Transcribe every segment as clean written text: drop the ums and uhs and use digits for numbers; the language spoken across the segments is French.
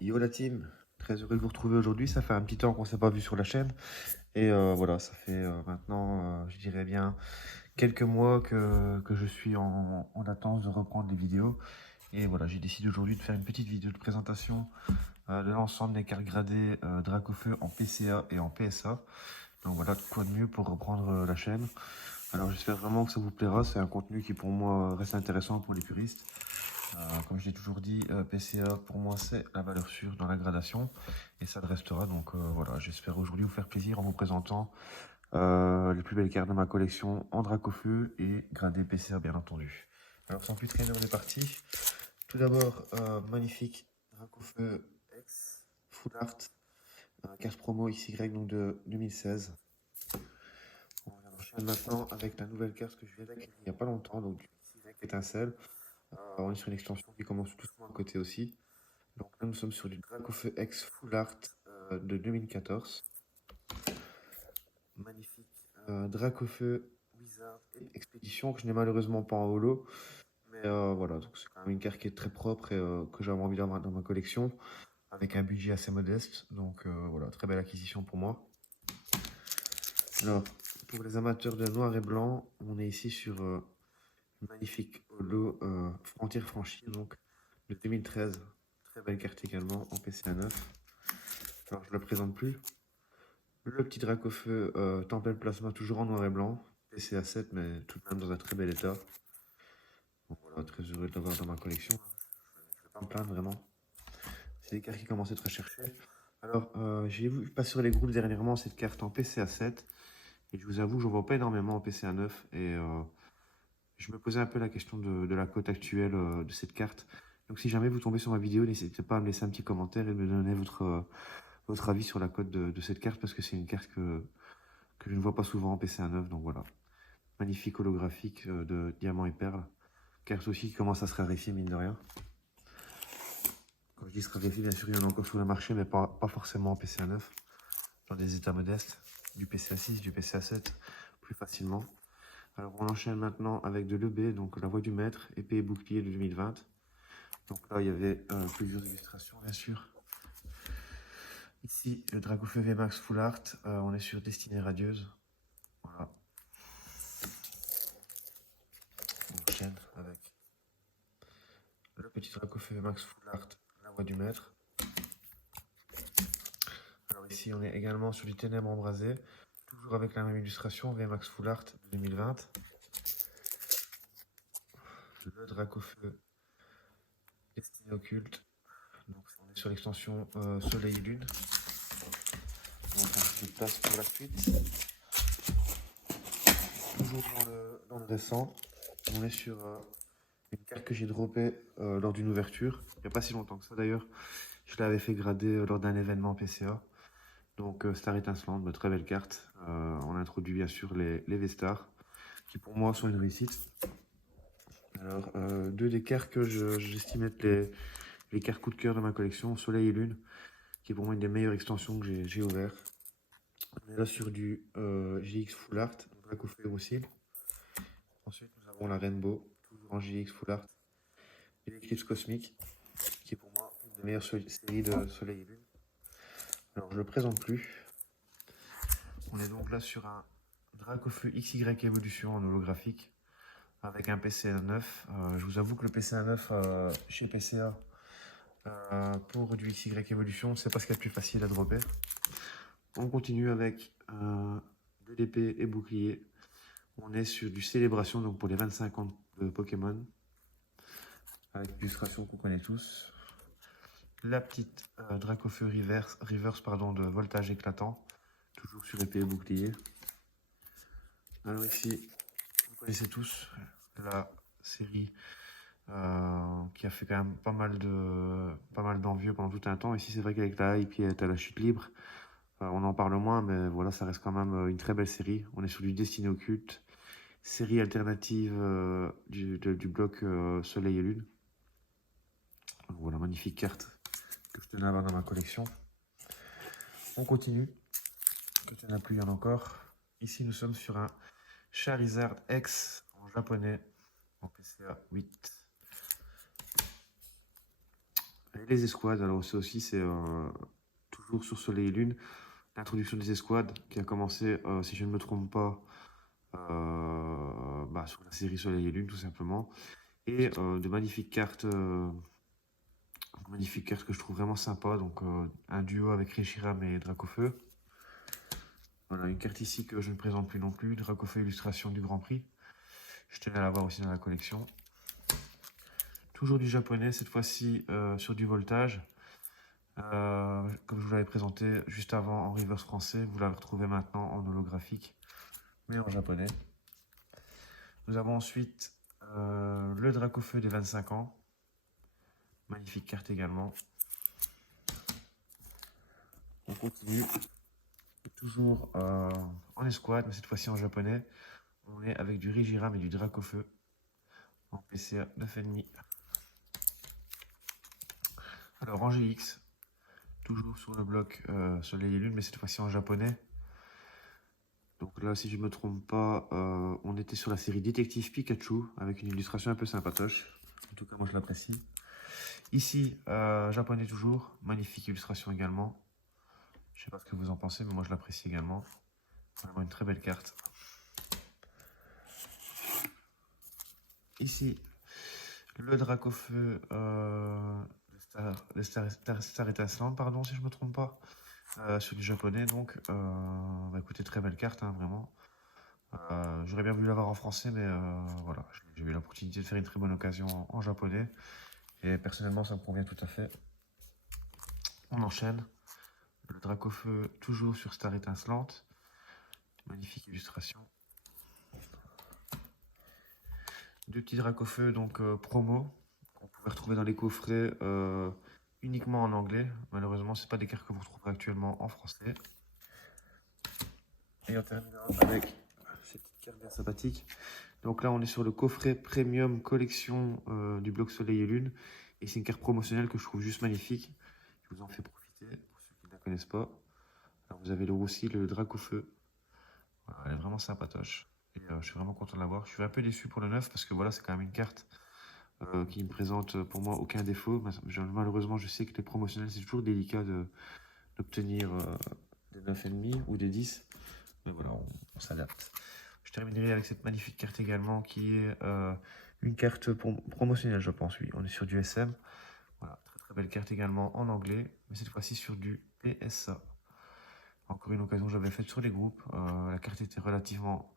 Yo la team, très heureux de vous retrouver aujourd'hui. Ça fait un petit temps qu'on s'est pas vu sur la chaîne. Et voilà, ça fait maintenant, je dirais bien, quelques mois que je suis en attente de reprendre les vidéos. Et voilà, j'ai décidé aujourd'hui de faire une petite vidéo de présentation de l'ensemble des cartes gradées Dracofeu en PCA et en PSA. Donc voilà, quoi de mieux pour reprendre la chaîne. Alors j'espère vraiment que ça vous plaira. C'est un contenu qui pour moi reste intéressant pour les puristes. Comme je l'ai toujours dit, PCA pour moi c'est la valeur sûre dans la gradation et ça le restera. Donc voilà, j'espère aujourd'hui vous faire plaisir en vous présentant les plus belles cartes de ma collection en Dracofeu et gradé PCA bien entendu. Alors sans plus traîner, on est parti. Tout d'abord, magnifique Dracofeu X Full Art, carte promo XY donc de 2016. On enchaîne maintenant avec la nouvelle carte que je viens d'acquérir il n'y a pas longtemps, donc du XY étincelle. On est sur une extension qui commence tout doucement à côté aussi. Donc là, nous sommes sur du Dracofeu X Full Art de 2014. Magnifique Dracofeu Wizard et Expédition que je n'ai malheureusement pas en holo. Mais voilà, donc c'est quand même une carte qui est très propre et que j'avais envie d'avoir dans ma collection avec un budget assez modeste. Donc voilà, très belle acquisition pour moi. Alors, pour les amateurs de noir et blanc, on est ici sur une magnifique holo Frontière franchie, donc de 2013. Très belle carte également en PCA 9. Alors, je ne le présente plus. Le petit Dracofeu Tempête Plasma, toujours en noir et blanc. PCA 7, mais tout de même dans un très bel état. Donc voilà, très heureux de l'avoir dans ma collection. Je ne vais pas me plaindre vraiment. C'est des cartes qui commencent à être recherchées. Alors, j'ai vu passer sur les groupes dernièrement cette carte en PCA 7. Et je vous avoue, j'en vois pas énormément en PCA 9. Et je me posais un peu la question de la cote actuelle de cette carte. Donc si jamais vous tombez sur ma vidéo, n'hésitez pas à me laisser un petit commentaire et me donner votre avis sur la cote de cette carte. Parce que c'est une carte que je ne vois pas souvent en PCA 9. Donc voilà. Magnifique holographique de diamant et perles. Carte aussi qui commence à se raréfier, mine de rien. Quand je dis se raréfier, bien sûr, il y en a encore sur le marché, mais pas forcément en PCA 9. Dans des états modestes. Du PCA 6, du PCA 7, plus facilement. Alors on enchaîne maintenant avec de l'EB, donc la voix du maître, épée et bouclier de 2020. Donc là, il y avait plusieurs illustrations, bien sûr. Ici, le Dracofeu VMAX Full Art. On est sur Destinée Radieuse. Voilà. On enchaîne avec le petit Dracofeu VMAX Full Art, la voix du maître. Alors ici, on est également sur du Ténèbres embrasé, toujours avec la même illustration, VMAX Full Art de 2020. Le Dracofeu Destinée occulte. Donc on est sur l'extension Soleil et Lune. On va faire un petit place pour la suite. Toujours dans le récent, on est sur une carte que j'ai droppée lors d'une ouverture, il n'y a pas si longtemps que ça d'ailleurs. Je l'avais fait grader lors d'un événement PCA. Donc Star Étincelante, de très belle carte. On introduit bien sûr les V-Stars, qui pour moi sont une réussite. Alors, deux des cartes que j'estime être les cartes coup de cœur de ma collection, Soleil et Lune, qui est pour moi une des meilleures extensions que j'ai ouvert. On est là sur du GX Full Art, Dracofeu aussi. Ensuite, nous avons la Rainbow, toujours en GX Full Art, et l'Eclipse Cosmique, qui est pour moi une des meilleures séries de Soleil et Lune. Alors, je ne le présente plus. On est donc là sur un Dracofeu XY Evolution en holographique, avec un PCA 9. Je vous avoue que le PCA 9 chez PCA, pour du XY Evolution, c'est pas ce qu'il y a de plus facile à dropper. On continue avec de l'épée et bouclier. On est sur du Célébration, donc pour les 25 ans de Pokémon, avec l'illustration qu'on connaît tous. La petite Dracofeu Reverse pardon, de Voltage éclatant, toujours sur épée et bouclier. Alors ici, vous connaissez tous la série qui a fait quand même pas mal d'envieux pendant tout un temps. Ici, c'est vrai qu'avec la hype et à la chute libre, on en parle moins, mais voilà, ça reste quand même une très belle série. On est sur du Destinée occulte, série alternative du bloc Soleil et Lune. Donc voilà, magnifique carte que je tenais à avoir dans ma collection. On continue. Quand il n'y en a plus, il y en a encore. Ici, nous sommes sur un Charizard X en japonais, en PCA 8. les escouades, alors ça aussi, c'est toujours sur Soleil et Lune. L'introduction des escouades qui a commencé, si je ne me trompe pas, sur la série Soleil et Lune, tout simplement. Et de magnifiques cartes que je trouve vraiment sympa. Donc, un duo avec Reshiram et Dracofeu. Voilà, une carte ici que je ne présente plus non plus, Dracofeu illustration du Grand Prix. Je tenais à l'avoir aussi dans la collection. Toujours du japonais, cette fois-ci sur du voltage. Comme je vous l'avais présenté juste avant en reverse français, vous l'avez retrouvé maintenant en holographique, mais en japonais. Nous avons ensuite le Dracofeu des 25 ans. Magnifique carte également. On continue. Toujours en escouade, mais cette fois-ci en japonais. On est avec du Rigiram et du Dracofeu en PCA 9,5. Alors en GX, toujours sur le bloc Soleil et Lune, mais cette fois-ci en japonais. Donc là, si je ne me trompe pas, on était sur la série Détective Pikachu, avec une illustration un peu sympatoche. En tout cas, moi je l'apprécie. Ici, japonais toujours, magnifique illustration également. Je ne sais pas ce que vous en pensez, mais moi je l'apprécie également. Vraiment une très belle carte. Ici, le Dracofeu de Star Etasland, pardon, si je ne me trompe pas. Sur du japonais, donc. Écoutez, très belle carte, hein, vraiment. J'aurais bien voulu l'avoir en français, mais voilà, j'ai eu l'opportunité de faire une très bonne occasion en japonais. Et personnellement, ça me convient tout à fait. On enchaîne. Le Dracofeu, toujours sur Star Étincelante. Magnifique illustration. Deux petits Dracofeu, donc promo, qu'on pouvait retrouver dans les coffrets uniquement en anglais. Malheureusement, ce pas des cartes que vous retrouverez actuellement en français. Et on terminera avec cette petite carte bien sympathique. Donc là, on est sur le coffret Premium Collection du bloc Soleil et Lune. Et c'est une carte promotionnelle que je trouve juste magnifique. Je vous en fais profiter pour ceux qui ne la connaissent pas. Alors vous avez aussi le Dracofeu. Voilà, elle est vraiment sympatoche. Et je suis vraiment content de l'avoir. Je suis un peu déçu pour le 9 parce que voilà, c'est quand même une carte qui ne présente pour moi aucun défaut. Malheureusement, je sais que les promotionnels, c'est toujours délicat d'obtenir des 9,5 ou des 10. Mais voilà, on s'adapte. Je terminerai avec cette magnifique carte également qui est une carte promotionnelle, je pense. Oui, on est sur du SM. Voilà, très très belle carte également en anglais, mais cette fois-ci sur du PSA. Encore une occasion que j'avais faite sur les groupes. La carte était relativement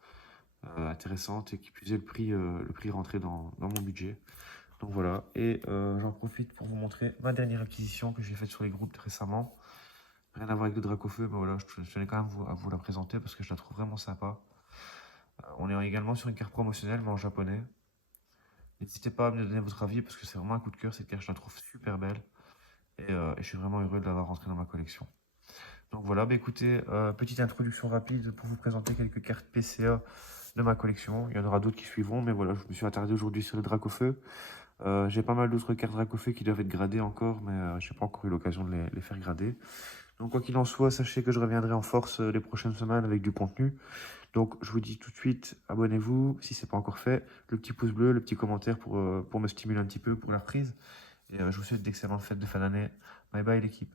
intéressante et qui plus est le prix rentrait dans mon budget. Donc voilà, et j'en profite pour vous montrer ma dernière acquisition que j'ai faite sur les groupes récemment. Rien à voir avec le Dracofeu, mais voilà, je tenais quand même à vous la présenter parce que je la trouve vraiment sympa. On est également sur une carte promotionnelle, mais en japonais. N'hésitez pas à me donner votre avis parce que c'est vraiment un coup de cœur. Cette carte, je la trouve super belle. Et je suis vraiment heureux de l'avoir rentrée dans ma collection. Donc voilà, écoutez, petite introduction rapide pour vous présenter quelques cartes PCA de ma collection. Il y en aura d'autres qui suivront, mais voilà, je me suis attardé aujourd'hui sur le Dracofeu. J'ai pas mal d'autres cartes Dracofeu qui doivent être gradées encore, mais je n'ai pas encore eu l'occasion de les faire grader. Donc quoi qu'il en soit, sachez que je reviendrai en force les prochaines semaines avec du contenu. Donc je vous dis tout de suite, abonnez-vous si ce n'est pas encore fait, le petit pouce bleu, le petit commentaire pour me stimuler un petit peu pour la reprise. Et je vous souhaite d'excellentes fêtes de fin d'année. Bye bye l'équipe.